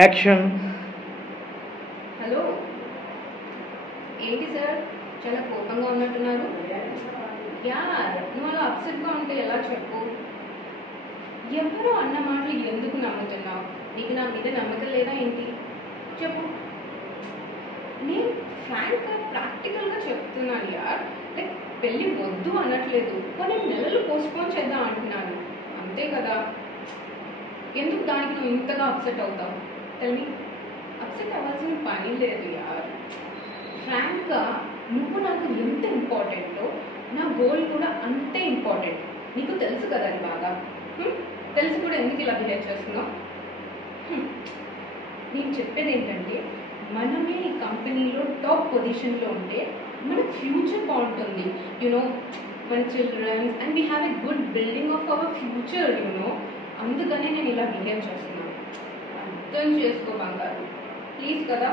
Action. Hello, ఏంటి sir చాలా కోపంగా ఉన్నట్టున్నారు? నువ్వు అలా అప్సెట్గా ఉంటే ఎలా చెప్పు? ఎవరో అన్న మాటలు ఎందుకు నమ్ముతున్నావు? నీకు నా మీద నమ్మకం లేదా ఏంటి? చెప్పు. నేను ఫ్రాంక్గా ప్రాక్టికల్గా చెప్తున్నాను లైక్ పెళ్ళి వద్దు అనట్లేదు, కొన్ని నెలలు పోస్ట్పోన్ చేద్దాం అంటున్నాను, అంతే కదా. ఎందుకు దానికి నువ్వు ఇంతగా అప్సెట్ అవుతావు? తెల్లి, అప్సెట్ అవ్వాల్సిన పని లేదు ఫ్రాంక్గా నువ్వు నాకు ఎంత ఇంపార్టెంటో నా గోల్ కూడా అంతే ఇంపార్టెంట్. నీకు తెలుసు కదా అది బాగా. తెలిసి కూడా ఎందుకు ఇలా బిహేవ్ చేస్తున్నావు? నేను చెప్పేది ఏంటంటే, మనమే ఈ కంపెనీలో టాప్ పొజిషన్లో ఉంటే మన ఫ్యూచర్ బాగుంటుంది. మన childrens and we have a good building of our future. అందుకనే నేను ఇలా బిహేవ్ చేస్తున్నాను. అర్థం చేసుకో బంగారు, ప్లీజ్ కదా.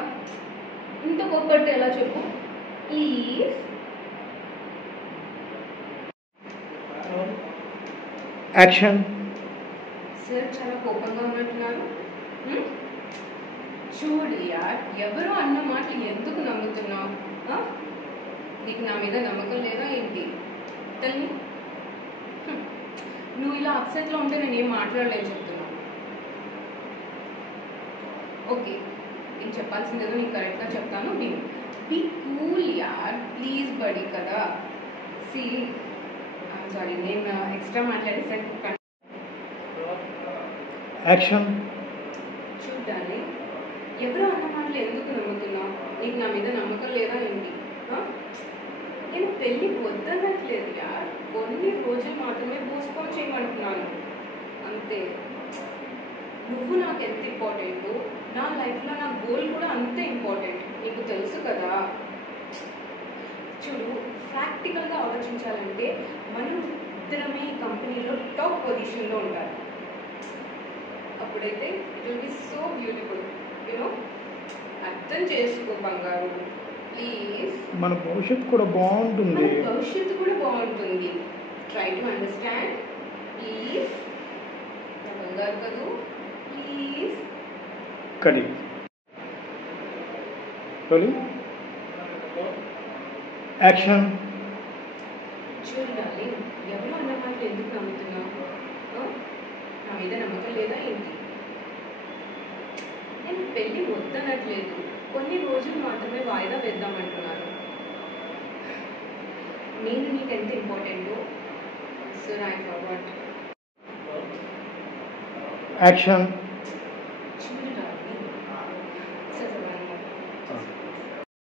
ఇంత కోప్పడితే ఎలా చెప్పు ప్లీజ్. యాక్షన్. సార్ చాలా కోపంగా ఉన్నట్టున్నారు. చూడు ఎవరో అన్న మాటలు ఎందుకు నమ్ముతున్నావు? నీకు నా మీద నమ్మకం లేదా ఏంటి? తల్లి, నువ్వు ఇలా అప్సెట్లో ఉంటే నేను ఏం మాట్లాడలేదు చెప్తున్నాను. ఓకే, నేను చెప్పాల్సిందేదో నేను కరెక్ట్గా చెప్తాను. బీ కూల్ ప్లీజ్ బడి కదా. సారీ, నేను ఎక్స్ట్రా మాట్లాడేసరికి. యాక్షన్. చూడ్డాన్ని ఎవరో అన్న మాటలు ఎందుకు నమ్ముతున్నావు? నీకు నా మీద నమ్మకం లేదా ఏంటి? నేను పెళ్ళి వద్దనట్లేదు కొన్ని రోజులు మాత్రమే పోస్ట్పోన్ చేయమంటున్నాను, అంతే. నువ్వు నాకు ఎంత ఇంపార్టెంటో నా లైఫ్లో నా గోల్ కూడా అంతే ఇంపార్టెంట్, నీకు తెలుసు కదా. చూడు, ప్రాక్టికల్గా ఆలోచించాలంటే మనం ఇద్దరమే ఈ కంపెనీలో టాప్ పొజిషన్లో ఉంటారు. అప్పుడైతే it will be so beautiful. అర్థం చేసుకో బంగారు, ప్లీజ్. మన భవిష్యత్తు కూడా బాగుంటుంది. భవిష్యత్తు కూడా బాగుంటుంది. Try to understand please. నా బంగారు కదూ, ప్లీజ్. Kadhi action. చూడాలి, ఎవరు అన్న మాటలు ఎందుకు నమ్ముతున్నావు? నా మీద నమ్మకం లేదా ఏంటి? నేను పెళ్ళి వద్దనట్లేదు, కొన్ని రోజులు మాత్రమే వాయిదా వేద్దామంటున్నాను. నేను నీకు ఎంత ఇంపార్టెంటో సార్ ఐ ఫర్గాట్. యాక్షన్.